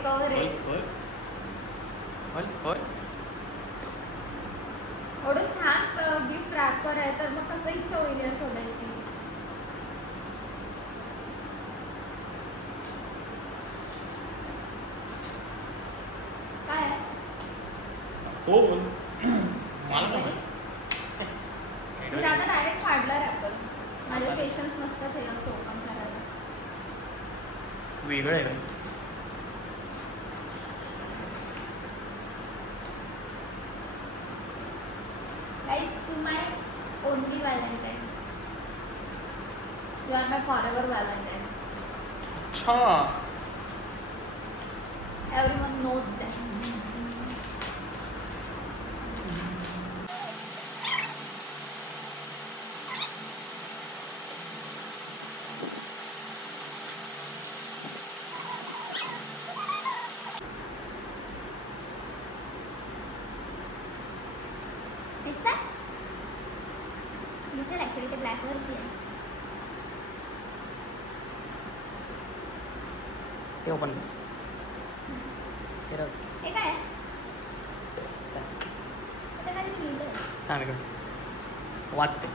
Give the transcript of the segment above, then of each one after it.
Takeover आहे. एवढं छान गिफ्ट रॅपर आहे तर मग कसं इच्छा होईल यार खोलायची. काय आहे? हो बोल. मला मी आता डायरेक्ट फाडला रॅपर. माझे पेशन्स नसतात हे असं ओपन करायला. वेगळं आहे का? Guys, to my only Valentine. You are my forever Valentine. अच्छा. Everyone knows that. दिसतंय? दिसेल ऍक्च्युली ते ब्लॅक वरती आहे. ते ओपन कर. हे काय आहे? आता काय लिहिलंय? वाचते.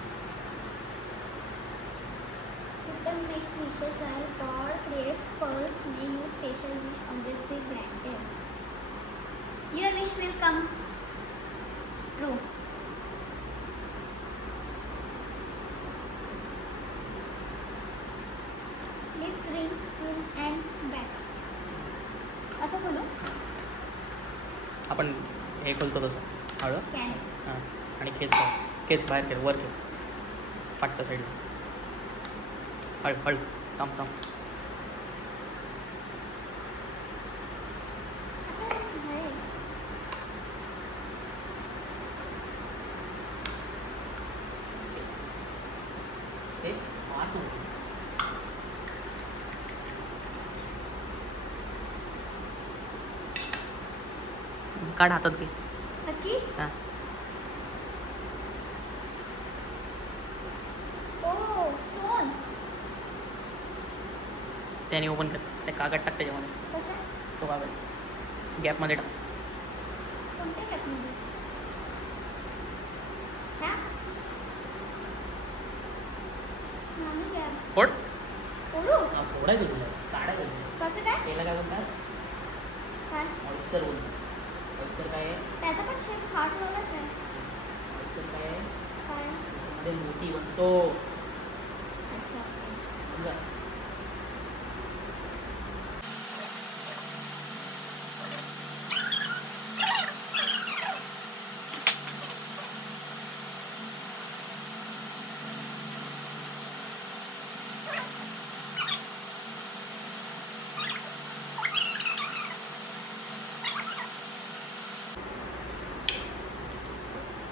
Them make wishes while God creates pearls. May your special wish always be granted. Your wish will come true. Lift ring and back. असं खोलू? आपण हे खोलतो तसं हळू. कॅन. हां आणि खेच बाहेर खेळ वर खेच पाठच्या साईडला. हळू थांब. काढ हातात घे. नक्की? हां ओ स्टोन. त्याने ओपन कर. ते कागद टाक त्याच्यामध्ये. कसं? तो कागद गॅपमध्ये टाक. कोणत्या टाकमध्ये? ह्या? नाही गॅप. फोड. फोडू? फोडायचं तुला काढायचं. कसं काय? त्याला काय बोलतात? काय? ऑइस्टर बोलतात. ऑइस्टर काय आहे? त्याचा पण शेप हार्ट रोलच आहे. ऑइस्टर काय आहे? काय? त्याच्यामध्ये मोती बनतो. अच्छा. समजा.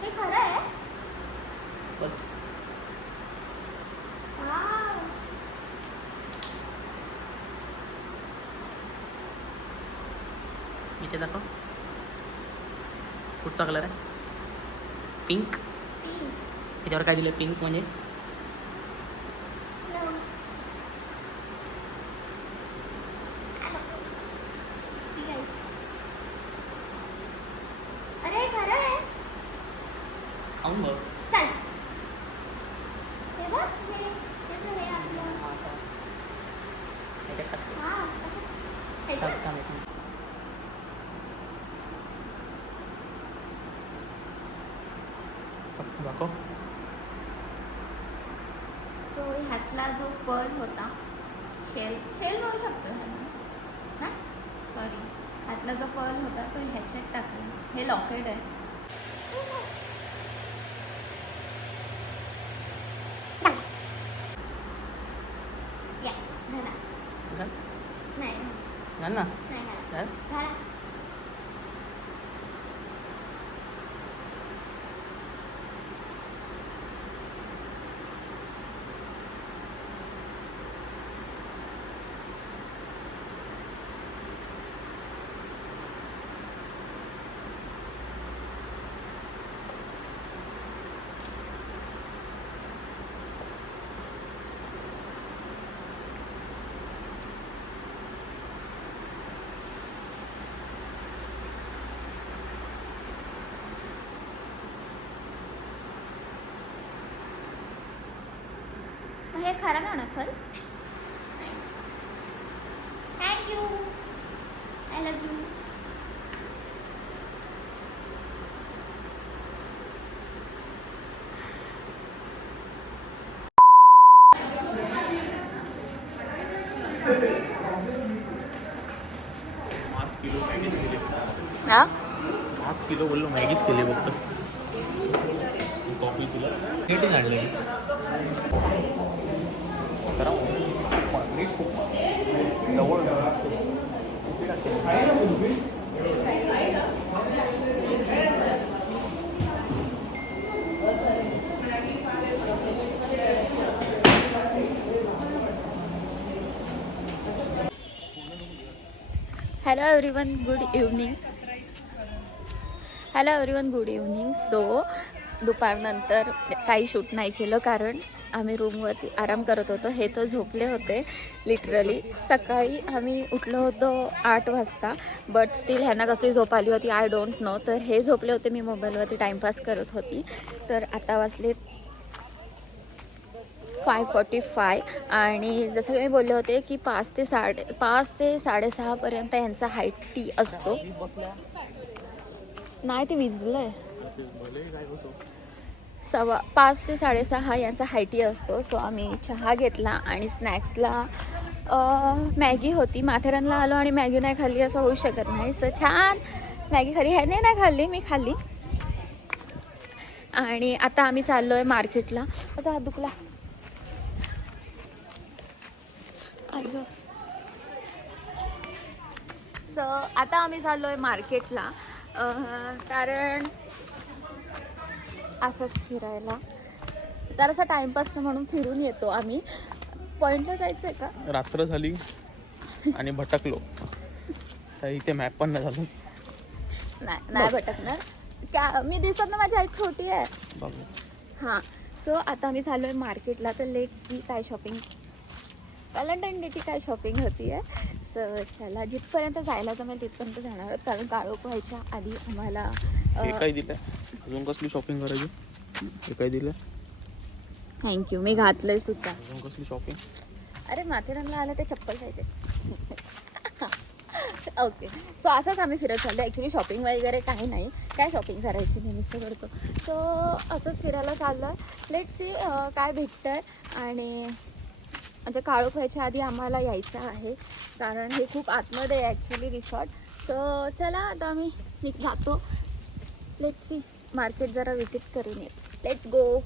हे खरं आहे? बघ. वाव. इथे दाखव. कुठचा कलर आहे? पिंक. पिंक. त्याच्यावर काय दिलं? पिंक म्हणजे लव. अरे हे खरं आहे? खाऊन बघ. चल. हे बघ हे कसं हे आपलं. असं ह्याच्यात टाकते. हा असं ह्याच्यात. थांब एक मिनिट. दाखव. सो ह्यातला जो पर्ल होता शेल म्हणू शकतो ह्याला ना. सॉरी ह्यातला जो पर्ल होता तो ह्याच्यात टाकला. हे लॉकेट आहे. या घाला. घाल नाही घाल ना. नाही घाला. घाल. घाला. हे खरा ना फल. थँक्यू. I love you. हा 5 किलो बोललो मॅगीच केली फक्त. कॉफी तुला किती झाडली करा खूप जवळ hello everyone good evening. Good evening. So दुपारनंतर काही शूट नाही केलं कारण आम्ही रूमवरती आराम करत होतो. हे तर झोपले होते लिटरली. सकाळी आम्ही उठलो होतो 8 वाजता, बट स्टील ह्यांना कसली झोप आली होती आय डोंट नो. तर हे झोपले होते, मी मोबाईलवरती टाईमपास करत होती. तर आता वाजले 5:45 आणि जसं की मी बोलले होते की 5 ते 6:30पर्यंत यांचा हाईट टी असतो. नाही ते विजलंय. 5 ते 6:30 यांचा हाय टी असतो. सो आम्ही चहा घेतला आणि स्नॅक्सला मॅगी होती. माथेरानला आलो आणि मॅगी नाही खाल्ली असं होऊ शकत नाही. सो छान मॅगी खाल्ली. ह्याने नाही खाल्ली, मी खाल्ली. आणि आता आम्ही चाललो आहे मार्केटला. आता हात दुखला. सो आता आम्ही चाललो आहे मार्केटला कारण असंच फिरायला. तर असं टाइमपास म्हणून फिरून येतो आम्ही. पॉईंटला जायचं आहे का? रात्र झाली आणि भटकलो तर इथे मॅप पण नाही झालं. नाही भटकणार. क्या मी दिसत ना, माझी हाईट छोटी आहे. हां. सो आता आम्ही चाललो आहे मार्केटला. तर लेट्स सी काय शॉपिंग, व्हॅलेंटाईन डेची काय शॉपिंग होती आहे. सो चला, जिथपर्यंत जायला जमेल तिथपर्यंत जाणार आहोत कारण काळोख व्हायच्या आधी आम्हाला. हे काय दिलं अजून? कसली शॉपिंग करायची? हे काय दिलं? थँक्यू. मी घातलंय सुद्धा. अजून कसली शॉपिंग? अरे माथेरानला आलं ते चप्पल पाहिजे. ओके. सो असंच आम्ही फिरत चाललो. ॲक्च्युली शॉपिंग वगैरे काही नाही. काय शॉपिंग करायची, नेहमीच करतो. सो असंच फिरायला चाललो आहे. लेट्स सी काय भेटतं आहे. आणि म्हणजे काळोख व्हायच्या आधी आम्हाला यायचं आहे कारण हे खूप आतमध्ये आहे ॲक्च्युली रिसॉर्ट. तर चला आता आम्ही जातो. लेट्स सी, मार्केट जरा विजिट करून येतो. Let's go.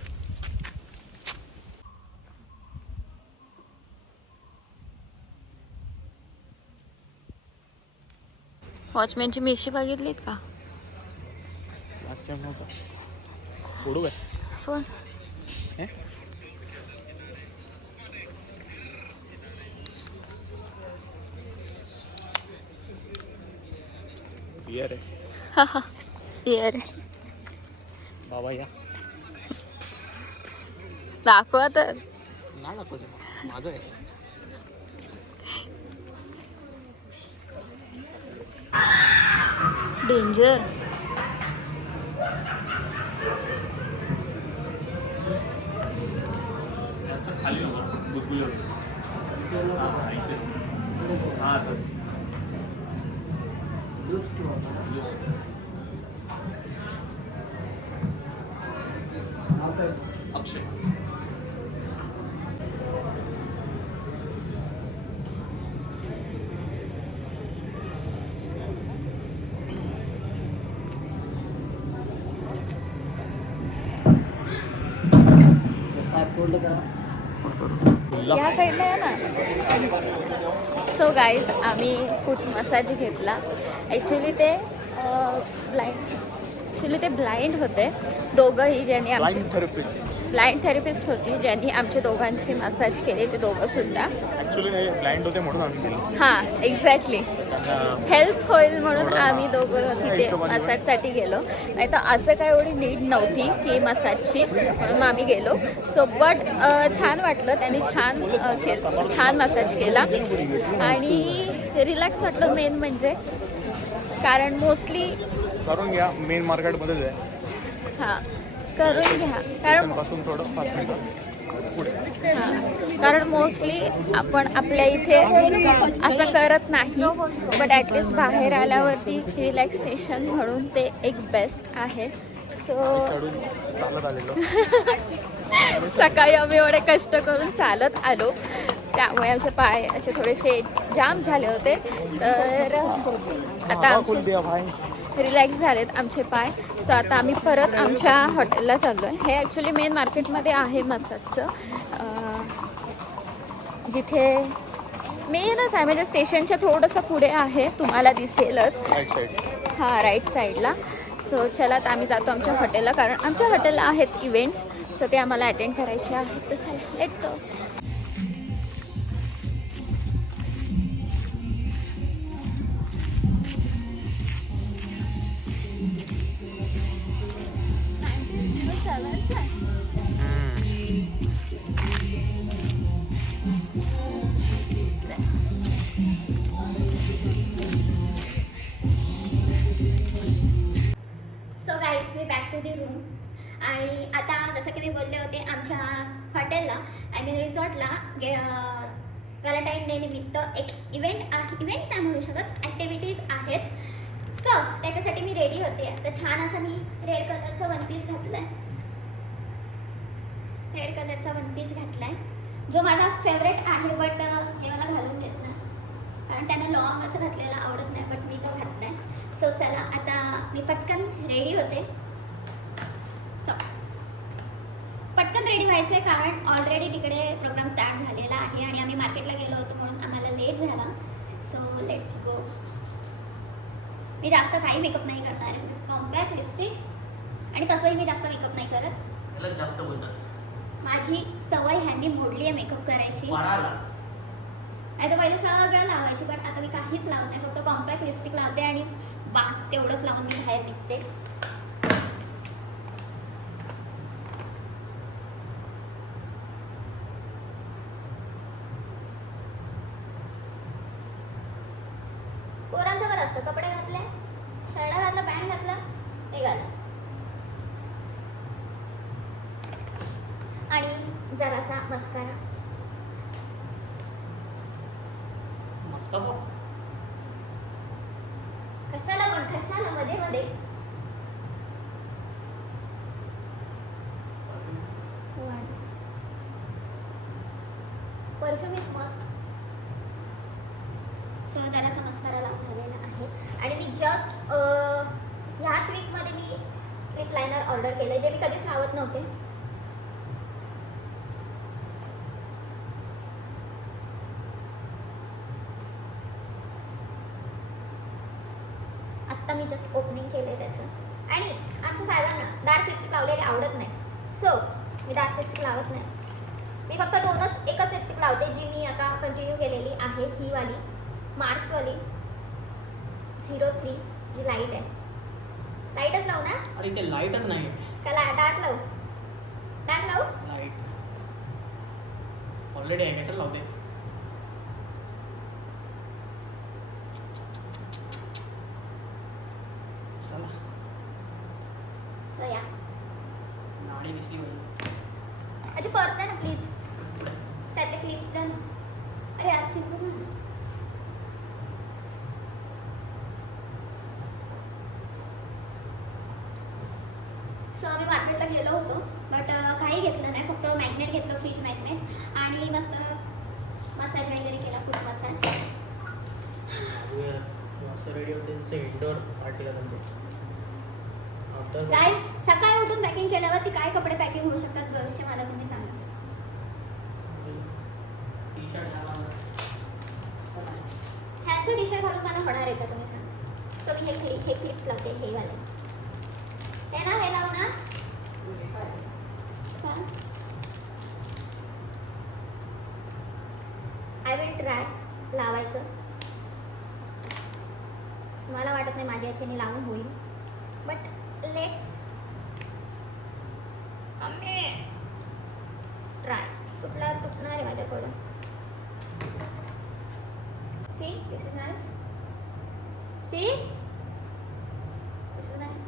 वॉचमॅनची मिशी बघितलीत का? लास्ट टाइम नव्हता. सोडू काय फोन? बियर आहे. बियर बाबा या. दाखवा तर. नाही दाखवायचं, माझं आहे. डेंजर. खाली अक्षय. या साईडला आहे ना. सो गाईज, आम्ही फूट मसाज घेतला. ॲक्च्युली ते ब्लाइंड होते दोघंही. ज्यांनी आमची ब्लाइंड थेरपिस्ट होती ज्यांनी आमचे दोघांची मसाज केली. ते दोघंसुद्धा ॲक्च्युली ब्लाइंड होते म्हणून आम्ही केलं. हां, एक्झॅक्टली. हेल्प होईल म्हणून आम्ही दोघं तिथे मसाजसाठी गेलो. नाही तर असं काय एवढी नीड नव्हती की मसाजची, म्हणून मग आम्ही गेलो. सो बट छान वाटलं. त्यांनी छान मसाज केला आणि रिलॅक्स वाटलं मेन म्हणजे. कारण मोस्टली करून घ्या, मेन मार्केटमध्येच आहे. हां, करून घ्या कारण पासून थोडं 5 मिनिटं पुढे. हां कारण मोस्टली आपण आपल्या इथे असं करत नाही, बट ॲटलिस्ट बाहेर आल्यावरती रिलॅक्सेशन म्हणून ते एक बेस्ट आहे. सो चढून चालत आलेलो. सकाळी आम्ही एवढे कष्ट करून चालत आलो, त्यामुळे आमचे पाय असे थोडेसे जाम झाले होते. तर आता आमचे रिलॅक्स झालेत आमचे पाय. सो आता आम्ही परत आमच्या हॉटेलला चाललो आहे. हे ॲक्च्युली मेन मार्केटमध्ये आहे मसाजचं, जिथे मेनच आहे, म्हणजे स्टेशनच्या थोडंसं पुढे आहे, तुम्हाला दिसेलच. हां, राईट साईडला. सो चला आता आम्ही जातो आमच्या हॉटेलला, कारण आमच्या हॉटेलला आहेत इव्हेंट्स, सो ते आम्हाला अटेंड करायचे आहेत. तर चला लेट्स गो. सो गाईज मी बॅक टू दी रूम. आणि आता जसं की मी बोलले होते, आमच्या हॉटेलला आय मीन रिसॉर्टला व्हॅलेंटाईन डे निमित्त एक इव्हेंट नाही म्हणू शकत, ॲक्टिव्हिटीज आहेत. सो त्याच्यासाठी मी रेडी होते. तर छान असं मी रेड कलरचा वन पीस घातला आहे, रेड कलरचा वन पीस घातला आहे, जो माझा फेवरेट आहे. बट हे मला घालून देत नाही, कारण त्यांना लॉंग असं घातलेलं आवडत नाही, बट मी तो घातला आहे. सो चला आता मी पटकन रेडी होते. सो पटकन रेडी व्हायचं आहे, कारण ऑलरेडी तिकडे प्रोग्राम स्टार्ट झालेला आहे आणि आम्ही मार्केटला गेलो होतो म्हणून आम्हाला लेट झाला. So let's go. मी जास्त काही मेकअप नाही करणार आहे, कॉम्पॅक्ट लिपस्टिक, आणि तसंही मी जास्त मेकअप नाही करत. त्याला जास्त बोलतात. माझी सवय ह्यांनी मोडली आहे मेकअप करायची. नाही तर पहिले सगळं लावायची, पण आता मी काहीच लावत नाही, फक्त कॉम्पॅक्ट लिपस्टिक लावते आणि बास तेवढंच लावून मी बाहेर निघते. पोरांचं बरं असतं, कपडे घातले, शर्ट घातला, पॅन्ट घातला, निघाला. आणि जरासा मस्कारा. कशाला पण कशाला मध्ये मध्ये. Perfume is must. सो जरासा मस्कारा लावून झालेला आहे. आणि मी जस्ट ह्याच वीकमध्ये मी लिप लायनर ऑर्डर केलं, जे मी कधीच लावत नव्हते. आत्ता मी जस्ट ओपनिंग केलं आहे त्याचं. आणि आमच्या साहेबांना डार्क लिपस्टिक लावलेले आवडत नाही, सो मी डार्क लिपस्टिक लावत नाही. मी फक्त एकच लिपस्टिक लावते, जी मी आता कंटिन्यू केलेली आहे, ही वाली मार्सवाली 03, जी लाईट आहे. लाईटच लावू ना? अरे ते लाईटच नाही, कला डार्क लावू, डार्क लावू. लाईट ऑलरेडी आहे, कशाला लावते? चला सो या नाणी दिसली पाहिजे. अच्छा पर्स द्या ना प्लीज, त्यातले क्लिप्स द्या ना. अरे आज सिंपल ना. सो आम्ही मार्केटला गेलो होतो, बट काही घेतलं नाही, फक्त मॅग्नेट घेतलं, फ्रीज मॅग्नेट, आणि मस्त मसाज वगैरे केला, फूड मसाज. असं रेडी होते इंडोर पार्टीला जमते. गाईज सकाळी उठून पॅकिंग केल्यावरती काय कपडे पॅकिंग होऊ शकतात गर्ल्सचे, मला तुम्ही सांगा. ह्याचं टी शर्ट घालून मला होणार आहे का तुम्ही सांगा. सो मी हे क्लिप्स लावते, हे वाले. हे ना, हे लावू ना. आय विल ट्राय लावायचं. मला वाटत नाही माझ्या याच्याने लावून होईल, बट लेट्स ट्राय. तुटणार आहे माझ्याकडून. See this is nice. See this is nice.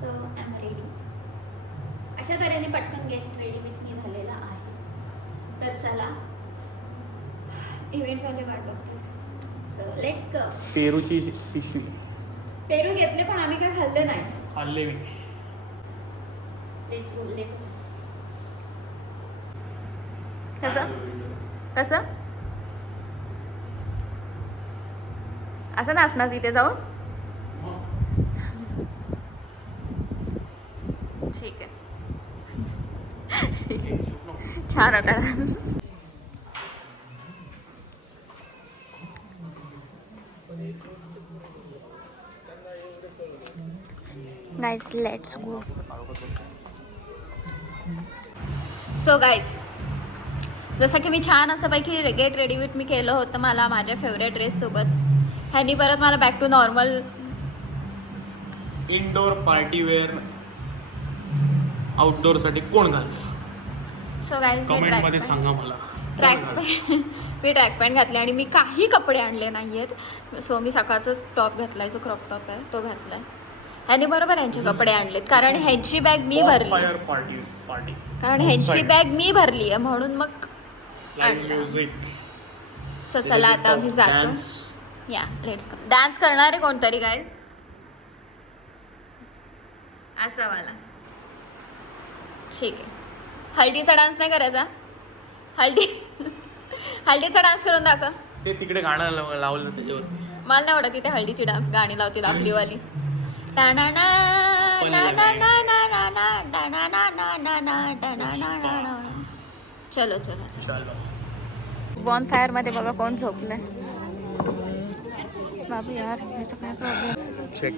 So I am ready. अशा तऱ्हेने पटकन गेट रेडी विथ मी झालेला आहे. तर चला, इव्हेंटवाले वाट बघतात. So let's go. पेरूची पिशवी पेरू घेतले पण आम्ही काय खाल्लं नाही. खाल्ले मी. Let's go. लेट्स. कसं कसं असं नाचणार तिथे जाऊन? ठीक आहे. छान होता. Guys let's go. So guys, जसं की मी छान असं पैकी गेट रेडी विथ मी केलं होतं मला माझ्या फेवरेट ड्रेससोबत. ह्यांनी परत मला back to normal indoor party wear outdoor साठी कोण घाल? सो गाईज कमेंट मध्ये सांगा मला. मी ट्रॅक पॅन्ट घातले आणि मी काही कपडे आणले नाही आहेत. सो मी सकाळचाच टॉप घातलाय, जो क्रॉप टॉप आहे तो घातलाय. ह्यानी बरोबर ह्यांचे कपडे आणलेत कारण ह्यांची बॅग मी भरली. पार्टी कारण ह्यांची बॅग मी भरली आहे म्हणून मग म्युझिक. सो चला आता आम्ही जातो. या लेट्स गो. डान्स करणारे कोणतरी गाईज असा वाला. ठीक आहे. हळदीचा डान्स नाही करायचा? हळदीचा डान्स करून दाखव. ते तिकडे गाणं लावलं त्याच्यावर. मला नाही वाटत तिथे हळदीची डान्स गाणी लावतील आपलीवाली. चलो चलो चलो. बॉन फायर मध्ये बघा कोण झोपलंय. बाबू यार ह्याचा काय प्रॉब्लेम. चेक.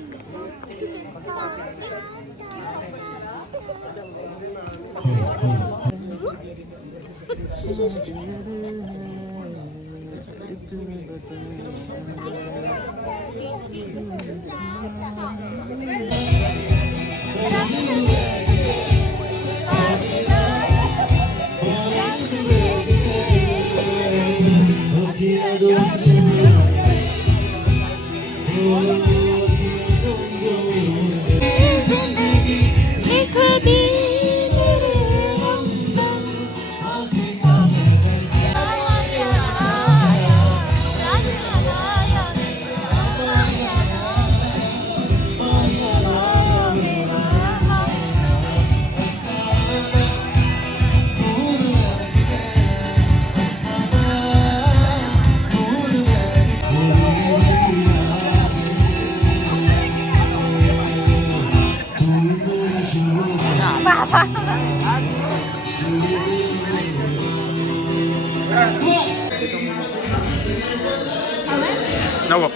नको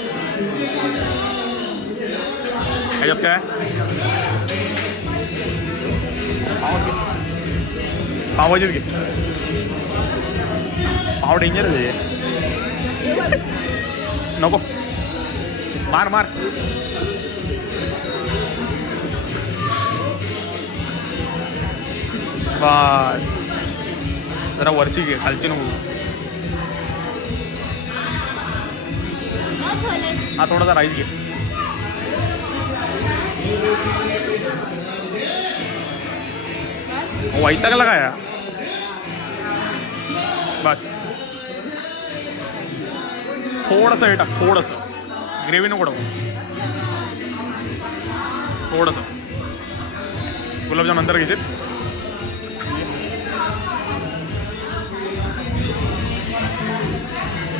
ह्याच्यात काय पावभाजीत घे. पाव डेंजर आहे. नको मार मार. बस जरा वरची घे, खालची नको. हा थोडासा राईस घे. वैतागला काय बस. थोडंसं हे टाक, थोडंसं ग्रेव्ही नको टाकू. थोडंसं गुलाबजाम नंतर घ्यायचे.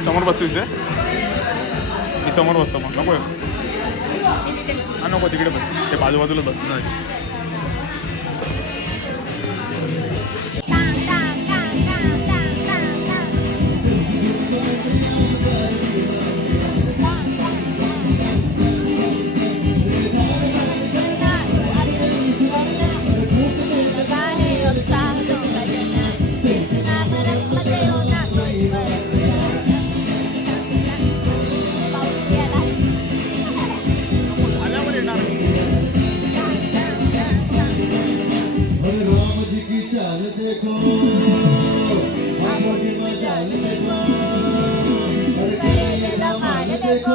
समोर बसलीस आहे. मी समोर बसतो मग. नको हा नको तिकडे बस. ते बाजूबाजूला बसत नाही. देखो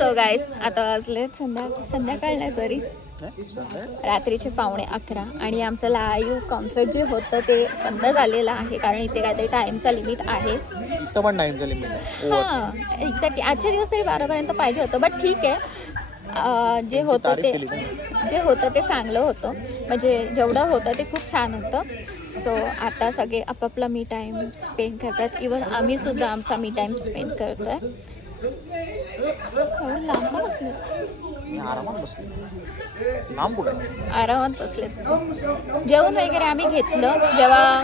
सो गाईज आता वाजले संध्याकाळ नाही सॉरी रात्रीचे 11:15 आणि आमचं लाईव्ह कॉन्सर्ट जे होतं ते बंद झालेलं आहे कारण इथे काहीतरी टाईमचा लिमिट आहे. हां एक्झॅक्टली आजच्या दिवस तरी 12पर्यंत पाहिजे होतं बट ठीक आहे. जे होतं ते चांगलं होतं म्हणजे जेवढं होतं ते खूप छान होतं. सो आता सगळे आपापला मी टाईम स्पेंड करतात. इवन आम्ही सुद्धा आमचा मी टाईम स्पेंड करतो आहे. लांब का बसले? आरामात बसले. जेवण वगैरे आम्ही घेतलं जेव्हा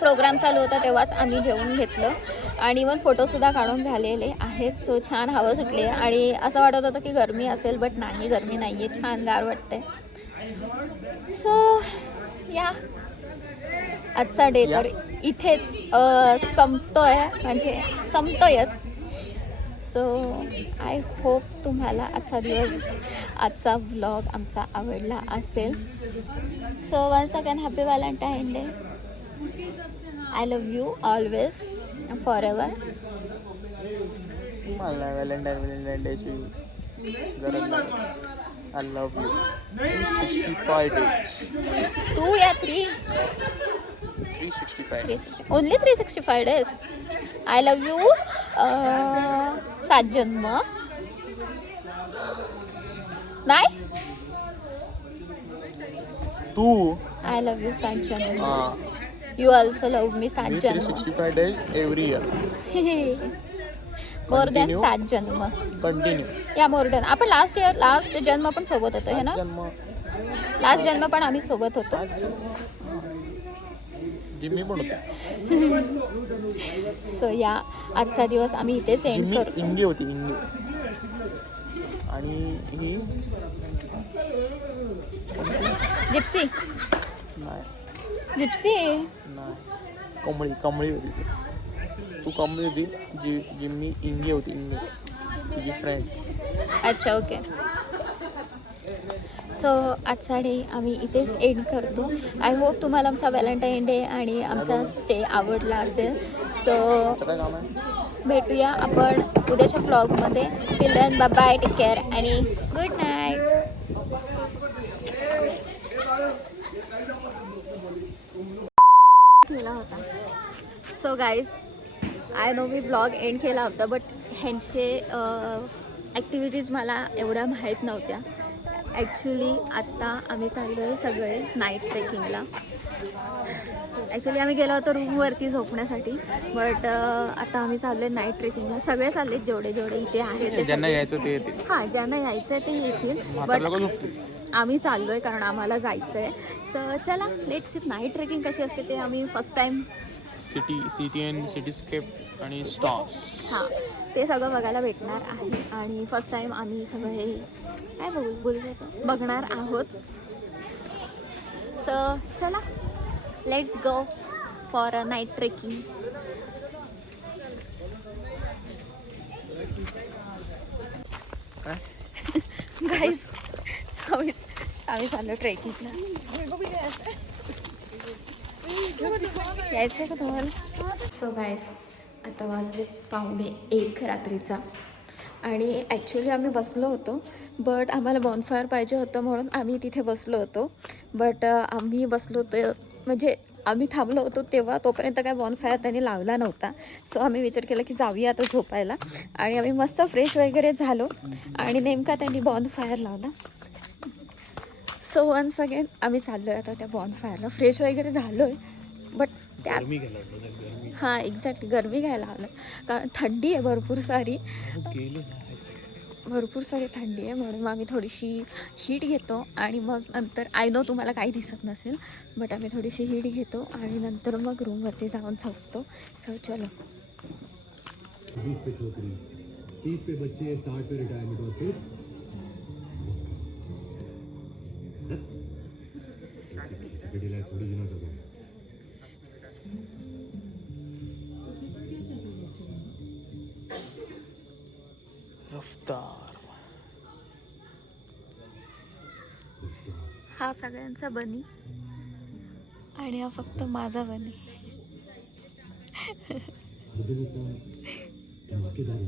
प्रोग्राम चालू होता तेव्हाच आम्ही जेवण घेतलं आणि इवन फोटोसुद्धा काढून झालेले आहेत. सो छान हवा सुटली आहे आणि असं वाटत होतं की गरमी असेल बट नाही गरमी नाही आहे. छान गार वाटते. सो या आजचा डे तर इथेच संपतोय म्हणजे संपतोयच. सो आय होप तुम्हाला आजचा दिवस आजचा व्लॉग आमचा आवडला असेल. So once again happy Valentine Day. I love you always forever. मला व्हॅलेंटाईन डेची गरज नाही. I love you. 365 days. 2 या 3? 365. Only 365 days. I love you 7 जन्म. नाही? तू I love you 7 जन्म. You also love me 7 जन्म. 365 days every year. More than 7 जन्म. कंटिन्यू. या मोर दॅन. आपण लास्ट जन्म पण सोबत होतो हे ना? लास्ट जन्म पण आम्ही सोबत होतो. जिम्मी पण होती. सो या आजचा दिवस आम्ही इथे सेंड करतो. इंगे होती इंगे आणि ही जिप्सी. नाही जिप्सी नाही कमळी होती. तू कमळी होती. जिम्मी इंगे होती इंगे. तुझी फ्रेंड. अच्छा ओके. सो आजचा डे आम्ही इथेच एंड करतो. आय होप तुम्हाला आमचा व्हॅलेंटाईन डे आणि आमचा स्टे आवडला असेल. सो काय काम आहे? भेटूया आपण उद्याच्या व्लॉगमध्ये. Till then bye bye, take care आणि गुड नाईट. केला होता. सो गाईज, आय नो मी ब्लॉग एंड केला होता, बट ह्यांचे ॲक्टिव्हिटीज मला एवढ्या माहीत नव्हत्या. ॲक्च्युली आत्ता आम्ही चाललो आहे सगळे नाईट ट्रेकिंगला. ॲक्च्युली आम्ही गेलो होतो रूमवरती झोपण्यासाठी, बट आता आम्ही चाललो आहे नाईट ट्रेकिंगला. सगळे चालले जेवढे जेवढे इथे आहेत ते. ज्यांना यायचं ते येतील. हां, ज्यांना यायचं आहे ते येतील, बट आम्ही चाललो आहे कारण आम्हाला जायचं आहे. सो चला, लेट्स सी नाईट ट्रेकिंग कशी असते ते आम्ही first time. City and cityscape आणि स्टार्स. हां, ते सगळं बघायला भेटणार आहे आणि फर्स्ट टाईम आम्ही सगळं हे काय बघणार आहोत. सो चला, let's go for a night trekking. काय गाईज, आम्ही चाललो ट्रेकिंगला. यायचं आहे का तुम्हाला? सो गाईज, आता वाजले 1:15 रात्रीचा आणि ॲक्च्युली आम्ही बसलो होतो, बट आम्हाला बॉनफायर पाहिजे होतं म्हणून आम्ही तिथे बसलो होतो. बट आम्ही बसलो होतो म्हणजे आम्ही थांबलो होतो तेव्हा तोपर्यंत काय बॉनफायर त्यांनी लावला नव्हता. सो आम्ही विचार केला की जाऊया आता झोपायला आणि आम्ही मस्त फ्रेश वगैरे झालो आणि नेमका त्यांनी बॉनफायर लावला. सो वन्स अगेन आम्ही चाललो आहे आता त्या बॉनफायरला. फ्रेश वगैरे झालो आहे, बट त्यात हां एक्झॅक्टली गरमी घ्यायला हवं कारण थंडी आहे भरपूर सारी थंडी आहे. म्हणून मग आम्ही थोडीशी हीट घेतो आणि मग नंतर आय नो तुम्हाला काही दिसत नसेल, बट आम्ही थोडीशी हीट घेतो आणि नंतर मग रूमवरती जाऊन झोपतो. सो चलो. 20 पे छोकरी, 30 पे बच्चे, 60 पे रिटायरमेंट और फिर थोड़ी दिनों तक रफ्तार. हा सगळ्यांचा बनी आणि हा फक्त माझा बनी. धमाकेदार